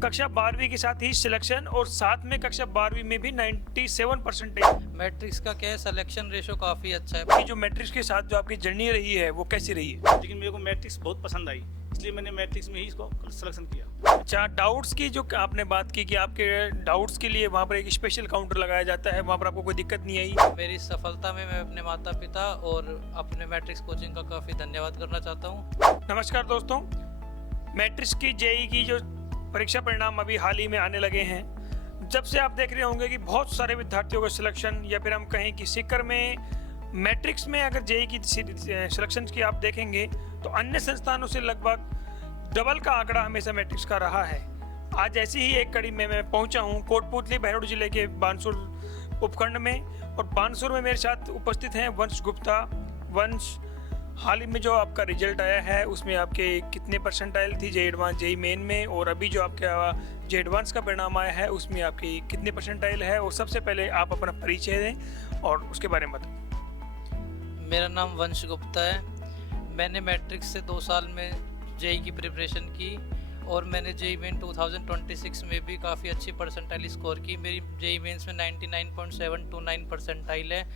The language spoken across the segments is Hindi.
कक्षा 12वीं के साथ ही सिलेक्शन और साथ में कक्षा 12वीं में भी 97%। मैट्रिक्स का क्या है, सिलेक्शन रेशो काफ़ी अच्छा है। कि जो मैट्रिक्स के साथ जो आपकी जर्नी रही है वो कैसी रही है? लेकिन मेरे को मैट्रिक्स बहुत पसंद आई, इसलिए मैंने मैट्रिक्स में ही इसको सिलेक्शन किया। अच्छा, डाउट्स की जो आपने बात की कि आपके डाउट्स के लिए वहाँ पर एक स्पेशल काउंटर लगाया जाता है, वहाँ पर आपको कोई दिक्कत नहीं आई? मेरी सफलता में मैं अपने माता पिता और अपने मैट्रिक्स कोचिंग का काफ़ी धन्यवाद करना चाहता हूँ। नमस्कार दोस्तों, मैट्रिक्स की जेई की जो परीक्षा परिणाम अभी हाल ही में आने लगे हैं, जब से आप देख रहे होंगे कि बहुत सारे विद्यार्थियों का सिलेक्शन, या फिर हम कहें कि सीकर में मैट्रिक्स में अगर जेई की सिलेक्शन की आप देखेंगे तो अन्य संस्थानों से लगभग डबल का आंकड़ा हमेशा मैट्रिक्स का रहा है। आज ऐसी ही एक कड़ी में मैं पहुंचा हूं कोटपुतली बहरोड जिले के बानसूर उपखंड में, और बानसूर में मेरे साथ उपस्थित हैं वंश गुप्ता। वंश, हाल ही में जो आपका रिजल्ट आया है उसमें आपके कितने परसेंटाइल थी जेई एडवांस जेई मेन में, और अभी जो आपका जेई एडवांस का परिणाम आया है उसमें आपकी कितने परसेंटाइल है? और सबसे पहले आप अपना परिचय दें और उसके बारे में बताएं। मेरा नाम वंश गुप्ता है। मैंने मैट्रिक्स से 2 साल में जेई की प्रिपरेशन की और मैंने जेई मेन 2026 में भी काफ़ी अच्छी परसेंटाइल स्कोर की। मेरी जेई मेंस में 99.729 परसेंटाइल है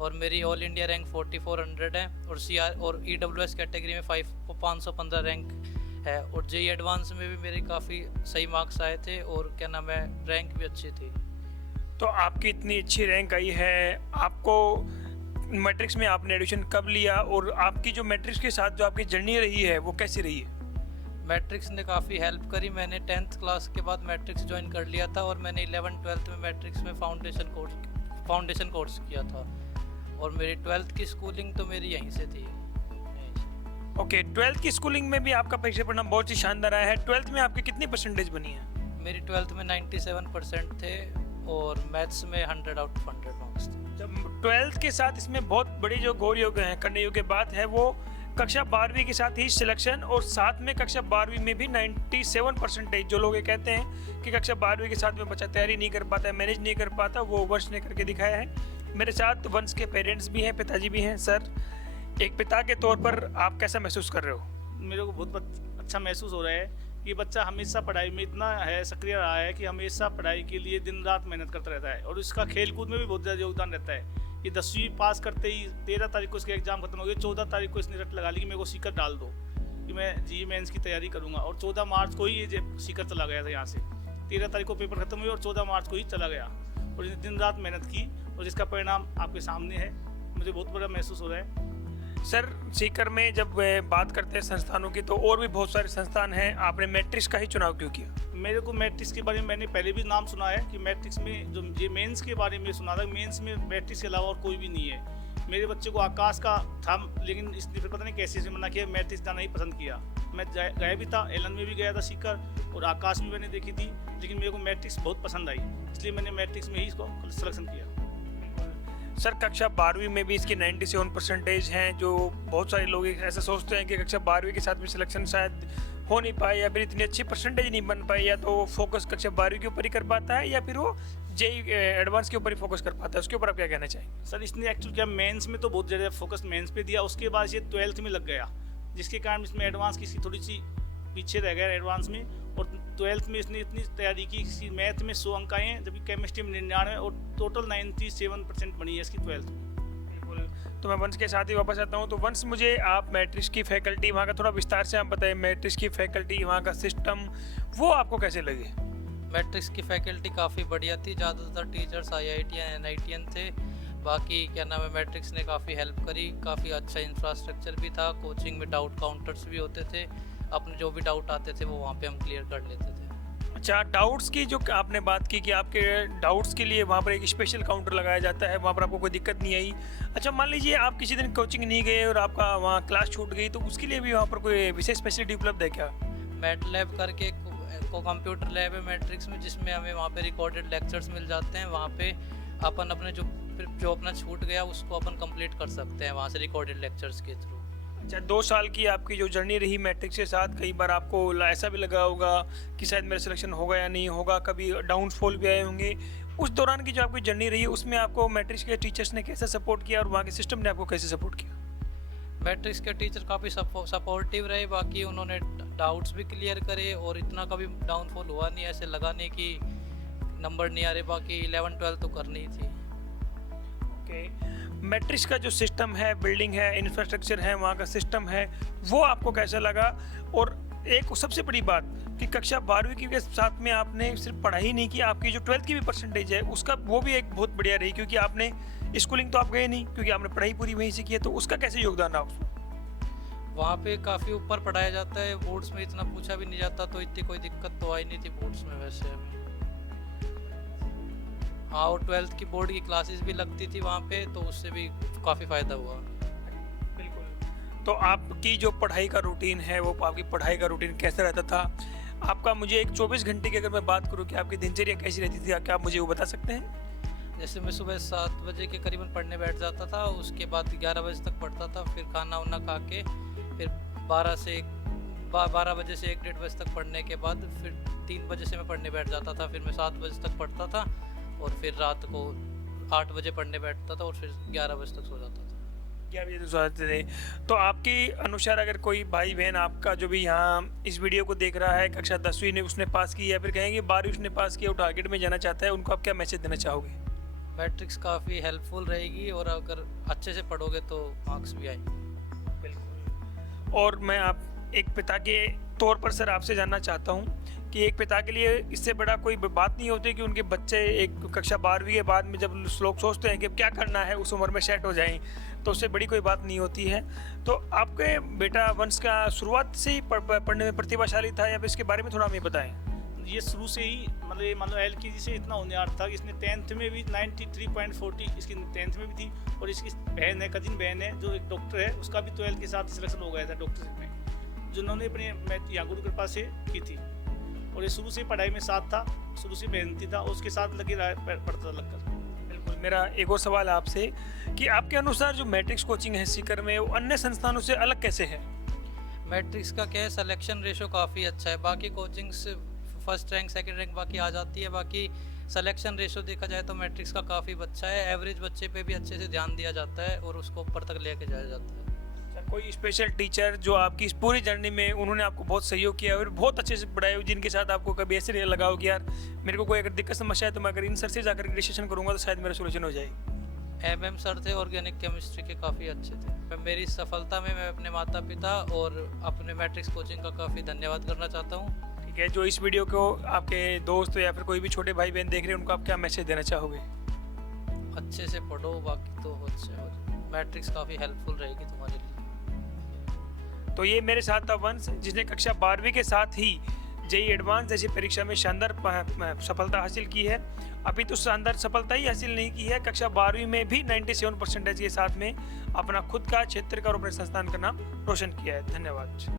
और मेरी ऑल इंडिया रैंक 4400 है, और CR और EWS कैटेगरी में 515 रैंक है, और जेई एडवांस में भी मेरे काफ़ी सही मार्क्स आए थे और क्या नाम है, रैंक भी अच्छी थी। तो आपकी इतनी अच्छी रैंक आई है, आपको मैट्रिक्स में आपने एडमिशन कब लिया, और आपकी जो मैट्रिक्स के साथ जो आपकी जर्नी रही है वो कैसी रही है? मैट्रिक्स ने काफ़ी हेल्प करी। मैंने 10th क्लास के बाद मैट्रिक्स ज्वाइन कर लिया था और मैंने 11th-12th में मैट्रिक्स में फाउंडेशन कोर्स किया था, और मेरी 12th की स्कूलिंग तो मेरी यहीं से थी। ओके, 12th की स्कूलिंग में भी आपका परीक्षा परिणाम बहुत ही शानदार आया है। 12th में आपकी कितनी परसेंटेज बनी है? मेरी 12th में 97% थे और मैथ्स में 100 आउट ऑफ 100 मार्क्स थे। जब 12th के साथ इसमें बहुत बड़ी जो गौर योग्य है करने योग्य बात है वो कक्षा 12वीं के साथ ही सिलेक्शन और साथ में कक्षा 12वीं में भी 97%। जो लोग ये कहते हैं कि कक्षा 12वीं के साथ में बच्चा तैयारी नहीं कर पाता है, मैनेज नहीं कर पाता, वो वंश ने करके दिखाया है। मेरे साथ वंश के पेरेंट्स भी हैं, पिताजी भी हैं। सर, एक पिता के तौर पर आप कैसा महसूस कर रहे हो? मेरे को बहुत अच्छा महसूस हो रहा है कि बच्चा हमेशा पढ़ाई में इतना है सक्रिय रहा है कि हमेशा पढ़ाई के लिए दिन रात मेहनत करता रहता है, और इसका खेलकूद में भी बहुत ज़्यादा योगदान रहता है। कि 10वीं पास करते ही 13 तारीख को इसका एग्ज़ाम खत्म हो गया, 14 तारीख को इसने रट लगा ली कि मेरे को सीकर डाल दो कि मैं जी मेंस की तैयारी करूँगा, और 14 मार्च को ही ये सीकर चला गया था यहाँ से। 13 तारीख को पेपर खत्म हुए और 14 मार्च को ही चला गया, और इसने दिन रात मेहनत की और जिसका परिणाम आपके सामने है। मुझे बहुत बड़ा महसूस हो रहा है। सर, सीकर में जब बात करते हैं संस्थानों की तो और भी बहुत सारे संस्थान हैं, आपने मैट्रिक्स का ही चुनाव क्यों किया? मेरे को मैट्रिक्स के बारे में मैंने पहले भी नाम सुना है कि मैट्रिक्स में जो ये मेंस के बारे में सुना था, मेंस में मैट्रिक्स के अलावा और कोई भी नहीं है। मेरे बच्चे को आकाश का था, लेकिन इसने फिर पता नहीं कैसे इसे मना किया, मैट्रिक्स जाना ही पसंद किया। मैं गया भी था, एलन में भी गया था सीकर, और आकाश भी मैंने देखी थी, लेकिन मेरे को मैट्रिक्स बहुत पसंद आई, इसलिए मैंने मैट्रिक्स में ही इसको सिलेक्शन किया। सर, कक्षा 12वीं में भी इसकी 97% हैं। जो बहुत सारे लोग ऐसा सोचते हैं कि कक्षा 12वीं के साथ में सिलेक्शन शायद हो नहीं पाए, या फिर इतनी अच्छी परसेंटेज नहीं बन पाई, या तो फोकस कक्षा 12वीं के ऊपर ही कर पाता है, या फिर वो जेई एडवांस के ऊपर ही फोकस कर पाता है। उसके ऊपर आप क्या कहना चाहेंगे? सर, इसने एक्चुअली क्या मेंस में तो बहुत ज़्यादा फोकस मेंस पे दिया, उसके बाद ये 12th में लग गया, जिसके कारण इसमें एडवांस की थोड़ी सी पीछे रह गया एडवांस में, और 12th में इसने इतनी तैयारी की, किसी मैथ में 100 अंक आए हैं, जबकि केमिस्ट्री में 99 और टोटल 97% बनी है इसकी 12th में। तो मैं वंश के साथ ही वापस आता हूँ। तो वंश, मुझे आप मैट्रिक्स की फैकल्टी वहाँ का थोड़ा विस्तार से आप बताएं। मैट्रिक्स की फैकल्टी, वहाँ का सिस्टम, वो आपको कैसे लगे? मैट्रिक्स की फैकल्टी काफ़ी बढ़िया थी। ज़्यादातर टीचर्स IITian NITian थे। बाकी क्या नाम है, मैट्रिक्स ने काफ़ी हेल्प करी, काफ़ी अच्छा इंफ्रास्ट्रक्चर भी था, कोचिंग में डाउट काउंटर्स भी होते थे, अपने जो भी डाउट आते थे वो वहाँ पे हम क्लियर कर लेते थे। अच्छा, डाउट्स की जो आपने बात की कि आपके डाउट्स के लिए वहाँ पर एक स्पेशल काउंटर लगाया जाता है, वहाँ पर आपको कोई दिक्कत नहीं आई। अच्छा, मान लीजिए आप किसी दिन कोचिंग नहीं गए और आपका वहाँ क्लास छूट गई, तो उसके लिए भी वहाँ पर कोई विशेष फैसिलिटी उपलब्ध है क्या? मैट लैब करके को कंप्यूटर लैब है मैट्रिक्स में, जिसमें हमें वहाँ पे रिकॉर्डेड लेक्चर्स मिल जाते हैं। वहाँ पे अपन अपने जो अपना छूट गया उसको अपन कंप्लीट कर सकते हैं वहाँ से रिकॉर्डेड लेक्चर्स के थ्रू। अच्छा, 2 साल की आपकी जो जर्नी रही मैट्रिक्स के साथ, कई बार आपको ऐसा भी लगा होगा कि शायद मेरा सिलेक्शन होगा या नहीं होगा, कभी डाउनफॉल भी आए होंगे। उस दौरान की जो आपकी जर्नी रही उसमें आपको मैट्रिक्स के टीचर्स ने कैसे सपोर्ट किया और वहाँ के सिस्टम ने आपको कैसे सपोर्ट किया? मैट्रिक्स के टीचर काफ़ी सपोर्टिव रहे। बाकी उन्होंने डाउट्स भी क्लियर करे, और इतना कभी डाउनफॉल हुआ नहीं, ऐसे लगा नहीं कि नंबर नहीं आ रहे। बाकी 11-12 तो करनी ही थी। ओके, मैट्रिक्स का जो सिस्टम है, बिल्डिंग है, इंफ्रास्ट्रक्चर है, वहाँ का सिस्टम है, वो आपको कैसा लगा? और एक सबसे बड़ी बात कि कक्षा 12वीं के साथ में आपने सिर्फ पढ़ाई नहीं की, आपकी जो 12th की भी परसेंटेज है उसका वो भी एक बहुत बढ़िया रही, क्योंकि आपने स्कूलिंग तो आप गए नहीं, क्योंकि आपने पढ़ाई पूरी वहीं से की है, तो उसका कैसे योगदान रहा उसमें? वहाँ पे काफ़ी ऊपर पढ़ाया जाता है, बोर्ड्स में इतना पूछा भी नहीं जाता, तो इतनी कोई दिक्कत तो आई नहीं थी बोर्ड्स में वैसे अभी। हाँ, और 12th की बोर्ड की क्लासेस भी लगती थी वहाँ पे, तो उससे भी काफ़ी फ़ायदा हुआ। बिल्कुल। तो आपकी जो पढ़ाई का रूटीन है, वो आपकी पढ़ाई का रूटीन कैसा रहता था आपका? मुझे एक 24 घंटे की अगर मैं बात करूँ कि आपकी दिनचर्या कैसी रहती थी, क्या आप मुझे वो बता सकते हैं? जैसे मैं सुबह 7 बजे के करीबन पढ़ने बैठ जाता था, उसके बाद 11 बजे तक पढ़ता था, फिर खाना वाना खा के फिर 12 बजे से 1-1:30 बजे तक पढ़ने के बाद फिर 3 बजे से मैं पढ़ने बैठ जाता था, फिर मैं 7 बजे तक पढ़ता था, और फिर रात को 8 बजे पढ़ने बैठता था, और फिर 11 बजे तक सो जाता था। 11 बजे तो सो जाते थे। तो आपकी अनुसार अगर कोई भाई बहन आपका जो भी यहाँ इस वीडियो को देख रहा है, कक्षा 10वीं ने उसने पास की, या फिर कहेंगे 12वीं उसने पास किया और टारगेट में जाना चाहता है, उनको आप क्या मैसेज देना चाहोगे? मैट्रिक्स काफ़ी हेल्पफुल रहेगी, और अगर अच्छे से पढ़ोगे तो मार्क्स भी आएंगे। बिल्कुल। और मैं आप एक पिता के तौर पर सर आपसे जानना चाहता हूँ कि एक पिता के लिए इससे बड़ा कोई बात नहीं होती कि उनके बच्चे एक कक्षा 12वीं के बाद में जब लोग सोचते हैं कि क्या करना है, उस उम्र में सेट हो जाएं, तो उससे बड़ी कोई बात नहीं होती है। तो आपके बेटा वंश का शुरुआत से ही पढ़ने में प्रतिभाशाली था, या फिर इसके बारे में थोड़ा हमें बताएं? ये शुरू से ही मतलब LKG से इतना होनहार था कि इसने 10th में भी 93.40 इसकी 10th में भी थी, और इसकी बहन है, कजिन बहन है जो एक डॉक्टर है, उसका भी 12th के साथ सिलेक्शन हो गया था डॉक्टर में, जिन्होंने अपने यहाँ गुरु कृपा से की थी। और ये शुरू से पढ़ाई में साथ था, शुरू से मेहनती था, उसके साथ लगे पढ़ता लगकर। बिल्कुल। मेरा एक और सवाल है आपसे कि आपके अनुसार जो मैट्रिक्स कोचिंग है सीकर में, वो अन्य संस्थानों से अलग कैसे है? मैट्रिक्स का क्या है, सिलेक्शन रेशो काफ़ी अच्छा है। बाकी coachings first rank second rank बाकी आ जाती है, बाकी सिलेक्शन रेशो देखा जाए तो मैट्रिक्स का काफ़ी अच्छा है। एवरेज बच्चे पे भी अच्छे से ध्यान दिया जाता है, और उसको ऊपर तक लेके जाया जाता है। कोई स्पेशल टीचर जो आपकी इस पूरी जर्नी में उन्होंने आपको बहुत सहयोग किया और बहुत अच्छे से पढ़ाया हो, जिनके साथ आपको कभी ऐसे नहीं लगा हो कि यार मेरे को कोई अगर दिक्कत समस्या है तो मैं अगर इन सर से जाकर रजिस्ट्रेशन करूंगा तो शायद मेरा सोल्यूशन हो जाए? MM सर थे, ऑर्गेनिक केमिस्ट्री के काफ़ी अच्छे थे। मेरी सफलता में मैं अपने माता पिता और अपने मैट्रिक्स कोचिंग का काफ़ी धन्यवाद करना चाहता हूँ। ठीक है, जो इस वीडियो को आपके दोस्त या फिर कोई भी छोटे भाई बहन देख रहे हैं, उनको आप क्या मैसेज देना चाहोगे? अच्छे से पढ़ो, बाकी तो अच्छे हो, मैट्रिक्स काफ़ी हेल्पफुल रहेगी तुम्हारे लिए। तो ये मेरे साथ था वंश, जिसने कक्षा 12वीं के साथ ही JEE एडवांस जैसी परीक्षा में शानदार सफलता हासिल की है। अभी तो शानदार सफलता ही हासिल नहीं की है, कक्षा 12वीं में भी 97% के साथ में अपना खुद का, क्षेत्र का और अपने संस्थान का नाम रोशन किया है। धन्यवाद।